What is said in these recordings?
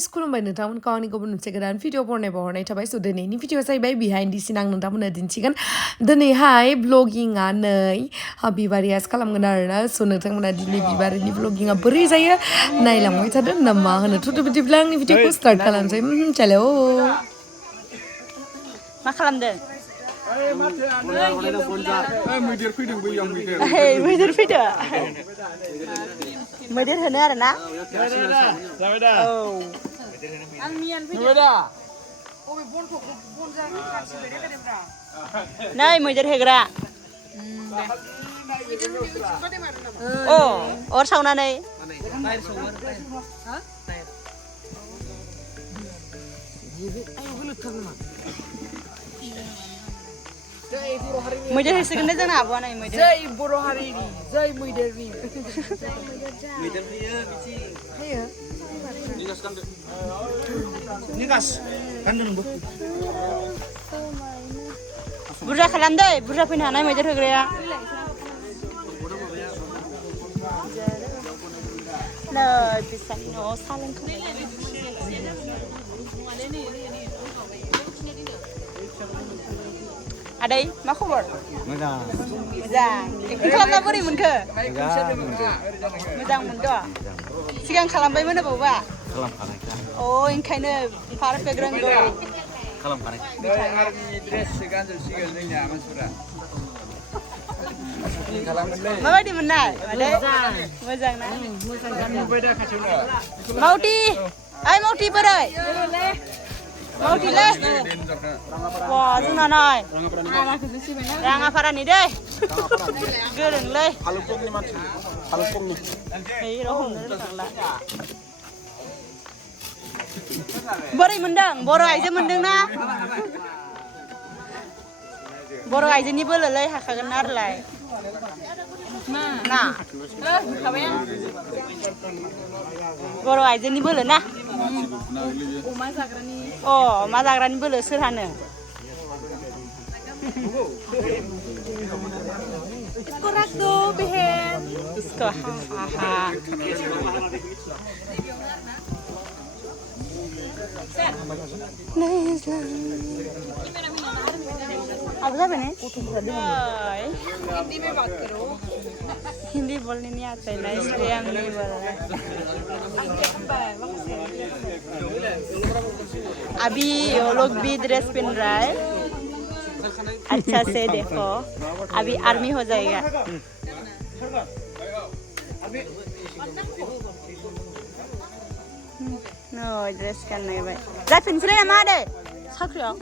Guys खुलुमबाय नोंथांमोनखौ आंनि गुबुन मोनसे गोदान भिडिअ बरनायबो हरनाय थाबाय स दिनैनि भिडिअ जाहैबाय बिहाइन्ड दि सिन आं नोंथांमोननो दिन्थिगोन दिनैहाय ब्लगिंआ नै बिबारियास खालामगोन आरोना स नोंथांमोना दिनै बिबारिनि ब्लगिंआ बोरै जायो नायलांबाय थादो ना मा होनो थ' बिदिब्ला आंनि भिडिअखौ स्टार्ट खालामसै चलो मा खालामदों मैदेर फैदों बैयाव मैदेर मैदेर फैदो मैदेर होनो आरो ना औ नै मैदेर होग्रा अ अर सावनानै मैदेर होसिगोन दे जोंना आब'आ नै मैदेर जै बर' हारिनि जै मैदेरनि मैदेर फैयो बिदि फैयो निगास गानदो नोंबो बुरजा खालाम दे बुरजा फैनो हानाय मैदेर होग्राया नै बिसानि न'आव सा लोंखांबाय आदै मा खबर मोजां मोजां एक्टिं खालामना बोरै मोनखो मोजां मोनद' सिगां खालामबायमोन अबावबा अ ओंखायनो पारफेक्ट रोंगौ माबायदि मोननाय मोजां ना मावथि ओइ मावथि बोरै मावथिलै वा जोंना नाय राङाफारानि दै गोरोंलै बोरै मोनदों बर' आइजो मोनदोंना बर' आइजोनि बोलोलै हाखागोन आरोलाय ना बर' आइजोनि बोलो ना अमा जाग्रानि बोलो सोरहानो अब जाबे ने हिंदी बोलने नहीं आता है ना इसलिए हम नहीं बोल रहे अभी वो लोग भी ड्रेस पहन रहा है अच्छा से देखो अभी आर्मी हो जाएगा नो ड्रेस करने भाई जा फिनसले ना मा दे साख्रियाव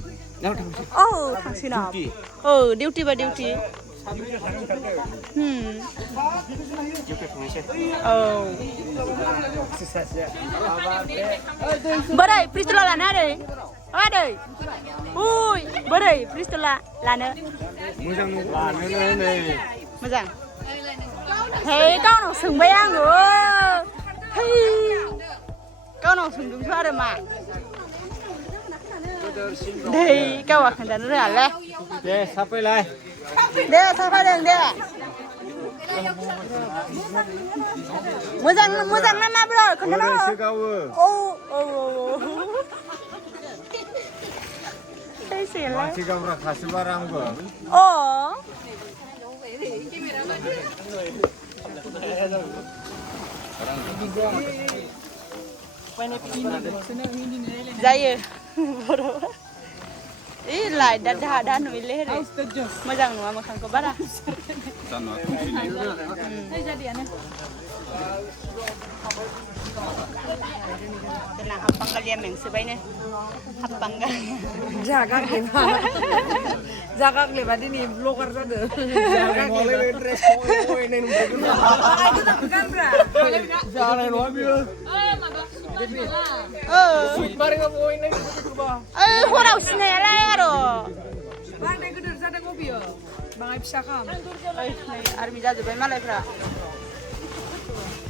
औ थांसिना औ डिउटि बा डिउटि औ बोरै पिस्तला लानो आदै आदै उय बोरै पिस्तला लानो मोजां लानो नै मोजां हे गावनाव सोंबाय आङो हे गावनाव सोंदोंथ' आरो मा दै गावा खोन्थानो रोङालै दे साफैलाय दे साफादों दे मोजां मोजां ना माब्रै खोन्थानो ओरैसो गावो औ मानसि गावग्रा खासो बारा आंबो अ जायो बर' इ लाइट दा दा नुइले रे मोजां नुवा मोखांखौ बारा जोंना हाबबांगालिया मेंसोबायनो हाबबांगाल जागाग्लेबा दिनै ब्लगार जादों हराव सिनायालाय आरो बांद्राय गिदिर जादों बियो बाङाय फिसा खाम आर्मी जाजोब्बाय मालायफ्रा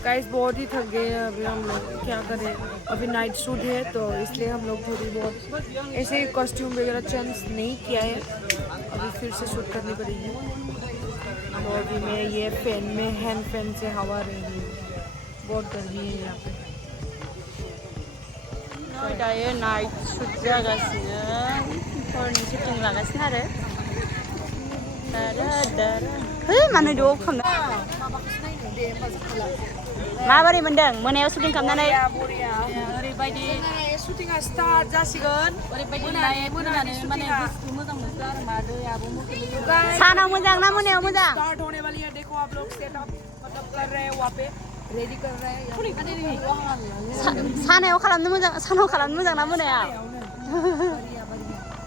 गाइस बहुत ही थक गए हैं अभी हम लोग क्या करें अभी नाइट शूट है तो इसलिए हम लोग थोड़ी बहुत ऐसे कॉस्ट्यूम वगैरह चेंज नहीं किया है अभी फिर से शूट करनी पड़ेगी तो अभी मैं ये फैन में हैंड फैन से हवा रही हूँ बहुत गर्मी है यहाँ पे दायो नाइट शुट जागासिनो हरनि शुटिं लागासिनो आरो hey मानो द' खालामनो माबोरै मोनदों मोनायाव शुटिं खालामनानै ओरैबायदि शुटिंआ स्टार्ट जासिगोन ओरैबायदि मोनानै माने गोसोखौ मोजां मोनदों आरो मा दैयाबो मोजां सानाव मोजां ना मोनायाव मोजां स्टार्ट होने वाली है देखो आप लोग सेटअप मतलब कर रहे हैं वहाँ पे रेडी कर रहे हैं सानायाव खालामनो मोजां सानाव खालामनो मोजां ना मोनायाव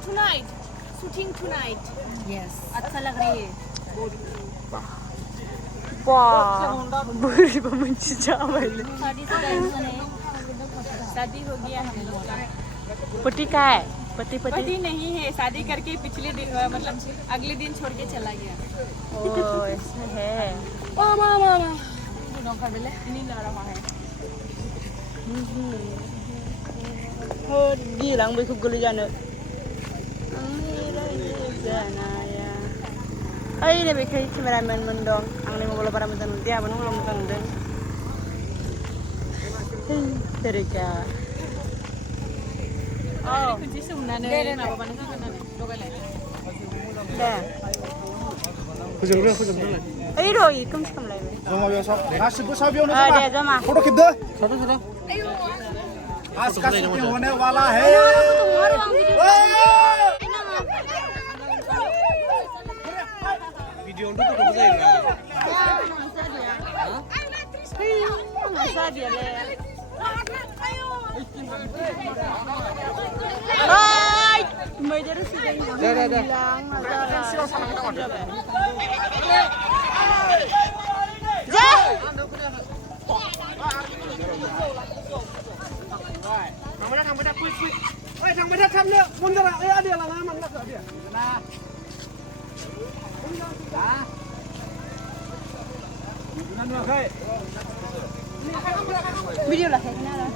tonight shooting tonight yes अच्छा लग रही है वाह बोरैबा मोनसे जाबाय शादी हो गया हम लोग का पति का है पति नहीं है शादी करके पिछले दिन मतलब अगले दिन छोड़ के चला गया ओह ऐसा है मामा नहीं लग रहा है हो गिलां बेखौ गोलै जानो ओइ नै बेखै केमेरामेन मोन दं आंनि मबाइलाव बारा मोजां नुदों आंहाबो मबाइलाव मोजां नुदों तेरिका खनसे सोमनानै माबाबानो जागोन आरो लगायलाय दे फोजोबनो ओइ र' खोमसि खोमलायबाय जमा बेयाव सब गासिबो साबियावनो दे जमा फट' खेबदो आज का शूटिंग होने वाला है वीडियो उनको तो मजा आएगा Video lah kayak gini lah.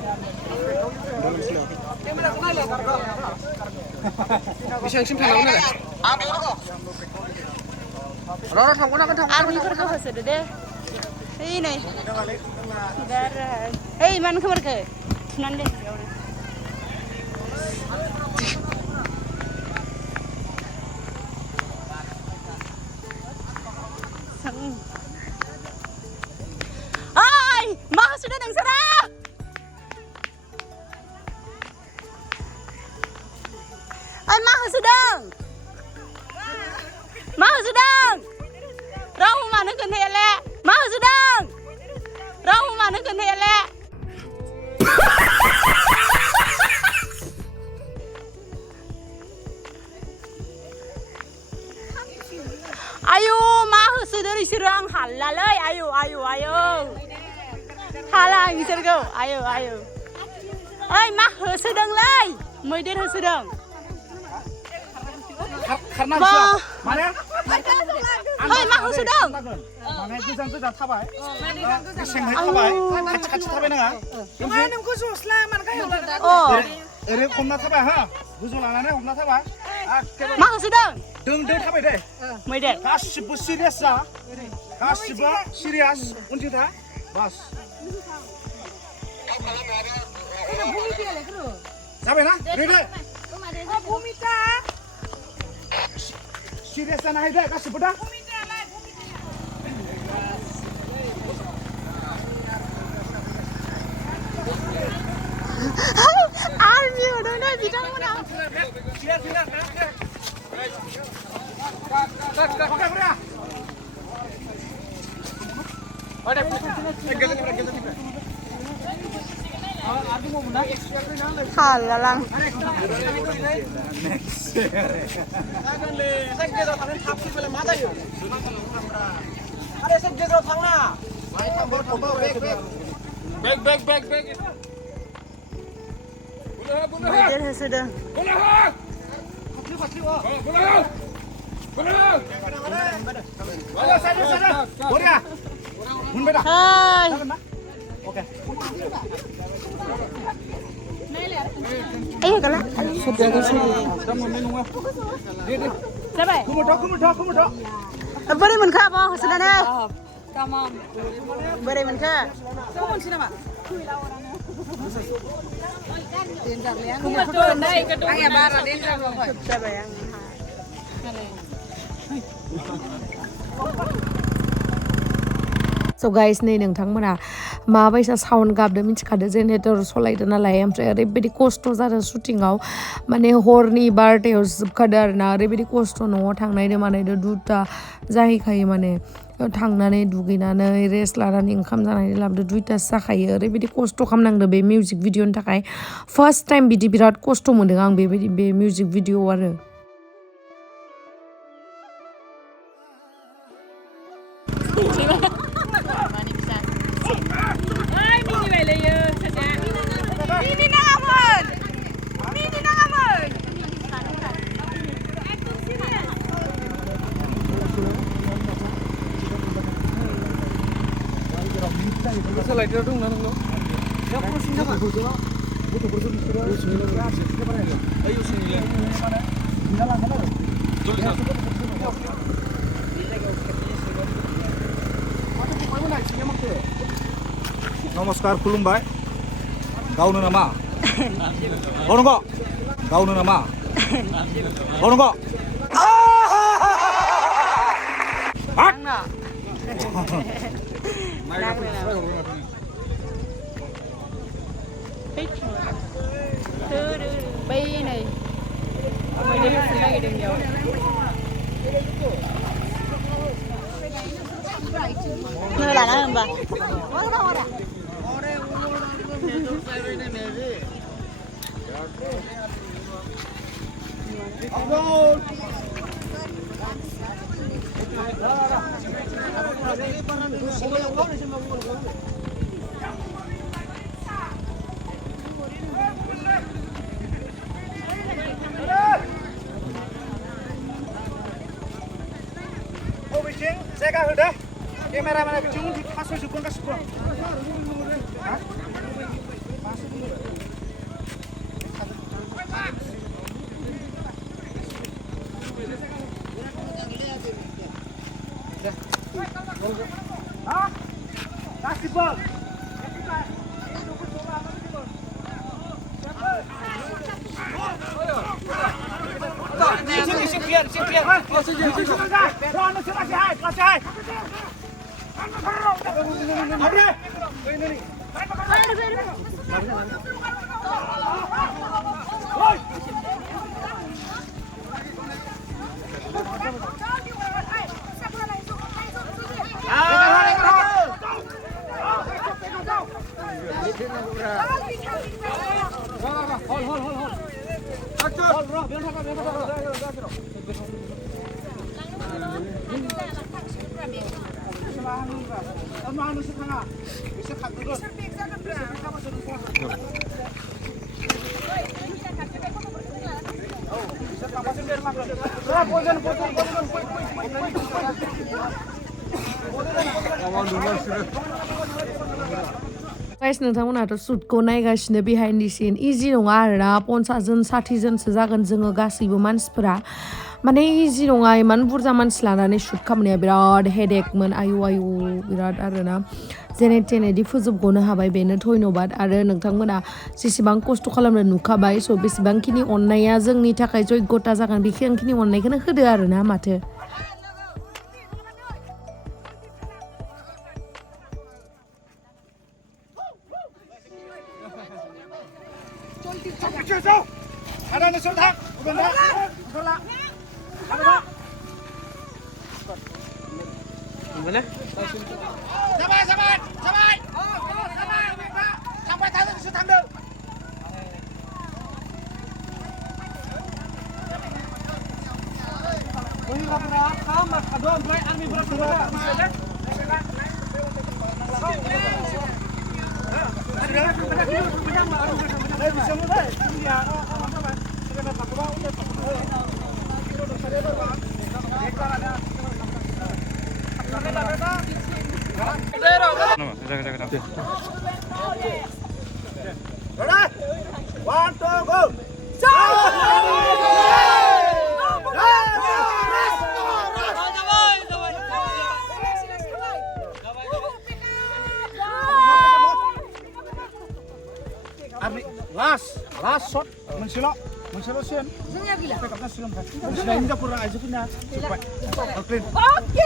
बेसेबांसिम थांनांगौ नालाय र' थांगोन ना थांगोन आंनिफोरखौ होसोदो दे ओइ नै ओइ मानो खोमोरखो थुनानै दोन बेयावनो ओइ मा होसोदो नोंसोरो ओइ मा होसोदों मा होसोदों रावबो मानो खोन्थायाले मा होसोदों रावबो मानो खोन्थायाले आयु मा होसोदों बिसोरो आं हालालै आयु आयु आयु हाला आं बिसोरखौ आयु आयु ओइ मा होसोदोंलै मैदेर होसोदों खारना बिसा माने ओइ मा होसोदों माने गोजान गोजान थाबाय सेंहाय थाबाय खाथि खाथि थाबाय नङा मा नोंखौ जस्ला मानो गायहरला ओरै हमना थाबाय हा गोजौ लानानै हमना थाबाय मा होसोदों दों थाबाय दे मैदेर गासिबो सिरियास जा गासिबो सिरियास उनथिं था बास जाबायना रेडि भूमिका सिरियास जाना हाय दे गासिबो दा आर्मि होदोंना बिथांमोना हालालां मैदेर होसोदों ayo kalah sudah siapa beri menka apa sudah nih beri menka So guys, नै नोंथांमोना माबायसा साउन्ड गाबदो मिथिखादो जेनेरेटर सलायदो नालाय ओमफ्राय ओरैबायदि खस्थ' जादों शुटिंआव माने हरनि 12टायाव जोबखादो आरोना ओरैबायदि खस्थ' न'आव थांनायदो मानायदो 2टा जाहैखायो माने थांनानै दुगैनानै रेस्ट लानानै ओंखाम जानानै लाबोदो 2टासो जाखायो ओरैबायदि खस्थ' खालामनांदो बे मिउजिक भिडिअनि थाखाय फार्स्ट टाइम बिदि बिराद खस्थ' मोन्दों आं बेबायदि बे मिउजिक भिडिअ आरो सोलायदो दंना नोंनाव नमस्कार खुलुमबाय गावनो नामा बरंग गावनो नामा बरंग Bay này mày đi xin cái đường nhiều nơi là nó không bà mijing jaga hoda kamera mana bijing di pasok jupun ka sepuluh Hah? Kasih bal. Guys, नोंथांमोनाथ' शुटखौ नायगासिनो behind the scene इजि नङा आरोना 50 जन 60 जनसो जागोन जोङो गासैबो मानसिफोरा माने इजि नङा इमान बुरजा मानसि लानानै शुट खालामनाया बिराद हेडेकमोन आयु आयु बिराद आरोना जेने थेनेदि फोजोबग'नो हाबाय बेनो धन्यबाद आरो नोंथांमोना जेसेबां खस्थ' खालामनो नुखाबाय स' बेसेबांखिनि अननाया जोंनि थाखाय जयग'था जागोन बेखिनि अननायखौनो होदो आरोना माथो Ada nwngthang, bener. Salah. Ada. Mana? Sabar, sabar, sabar. Oh, sabar, Pak. Sampai tahu nwngthang dulu. Ini laporan sama kadon baik army berat sudah. One, two, go! Last. shot मोनसेल' सिन जोंनिया गैला पेकआपना सिगांफ्राय सिनाय हिनजावफोरा आइजोफोरना जोब्बाय clean okay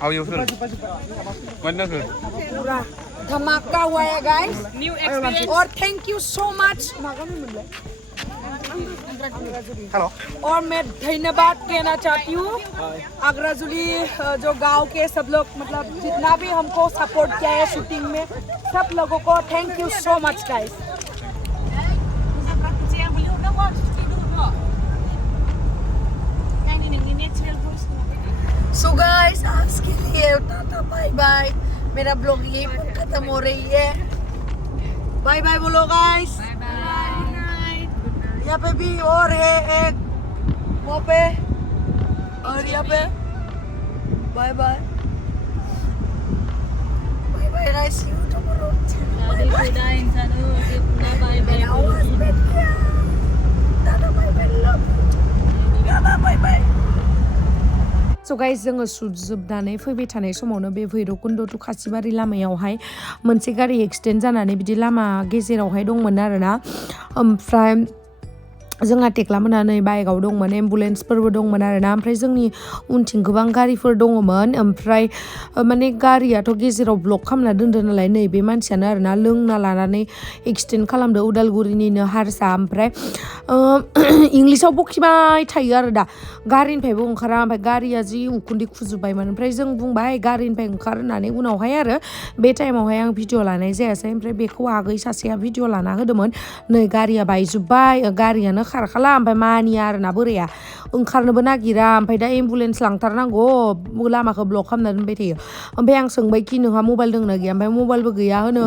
How you feel? Mana ke? पूरा धमाका हुआ है गाइस न्यू एक्सपीरियंस और thank you so much hello और मैं धन्यवाद कहना चाहती हूँ आगराजुली जो गांव के सब लोग मतलब जितना भी हमको सपोर्ट किया है शूटिंग में सब लोगों को thank you so much guys so guys आज के लिए टाटा बाय बाय मेरा ब्लॉग यही पर खत्म हो रही है बाय बाय बोलो गाइस यहाँ पे भी और है एक वहाँ पे और यहाँ पे bye bye bye bye guys see you tomorrow bye bye tata bye bye love tata bye bye स' गाइस जोङो शुट जोबनानै फैबाय थानाय समावनो बे भैरबकुन्द टु खासिबारि लामायावहाय मोनसे गारि एक्सिडेन्ट जानानै बिदि लामा गेजेरावहाय दंमोन आरोना ओमफ्राय जोंहा टेक्लामोना नै बाइकआव दंमोन एम्बुलेन्सफोरबो दंमोन आरोना ओमफ्राय जोंनि उनथिं गोबां गारिफोर दङमोन ओमफ्राय माने गारियाथ' गेजेराव ब्लक खालामना दोनदो नालाय नै बे मानसियानो आरोना लोंना लानानै एक्सिडेन्ट खालामदो उदालगुरिनिनो हारसा ओमफ्राय इंलिसाव बखिबाय थायो आरो दा गारिनिफ्रायबो ओंखारा ओमफ्राय गारिया जि उखुन्दै खुजोब्बायमोन ओमफ्राय जों बुंबाय गारिनिफ्राय ओंखार होननानै उनावहाय आरो बे टाइमावहाय आं भिडिअ लानाय जायासै ओमफ्राय बेखौ आगै सासेया भिडिअ लाना होदोंमोन नै गारिया बायजोब्बाय गारियानो खारखाला ओमफ्राय मानिया आरोना बोराया ओंखारनोबो नागिरा ओमफ्राय दा एम्बुलेन्स लांथारनांगौ लामाखौ ब्लक खालामना दोनबाय थायो ओमफ्राय आं सोंबायखि नोंहा मबाइल दंना गैया ओमफ्राय मबाइलबो गैया होनो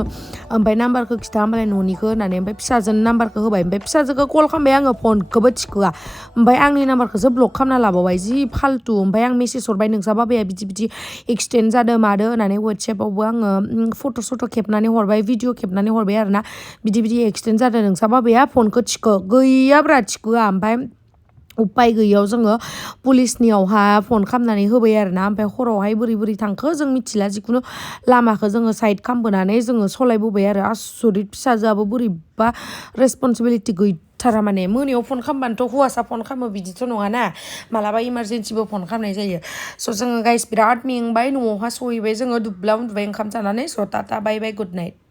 ओमफ्राय नाम्बारखौ खिथा होमबालाय न'निखौ होननानै ओमफ्राय फिसाजोनि नाम्बारखौ होबाय ओमफ्राय फिसाजोखौ कल खालामबाय आङो फनखौबो थिखोआ ओमफ्राय आंनि नाम्बारखौसो ब्लक खालामना लाबावबाय जि फालतु ओमफ्राय आं मेसेज हरबाय नोंसा बाबाया बिदि एक्सिडेन्ट जादों मादो होननानै वाट्सएपआवबो आङो फट' खेबनानै हरबाय भिडिअ खेबनानै हरबाय आरोना बिदि एक्सिडेन्ट जादों नोंसा बाबाया फनखौ थिखो गैयाब्रा थिखोआ ओमफ्राय उपाय गैयियाव जोङो पुलिसनियावहा फन खालामनानै होबाय आरोना ओमफ्राय हरावहाय बोरै थांखो जों मिथिला जिखुनु लामाखौ जोङो साइड खालामबोनानै जोङो सलायबोबाय आरो आसरित फिसाजोआबो बोरैबा रेसपन्सिबिलिटि गैथारा माने मोनायाव फन खालामबानोथ' हौवासा फन खालामो बिदिथ' नङाना मालाबा इमारजेन्सिबो फन खालामनाय जायो स' जोङो गाइस बिराद मेंबाय न'आवहा सहैबाय जोङो दुब्ला उन्दुबाय ओंखाम जानानै स' टाटा बाय बाय गुड नाइट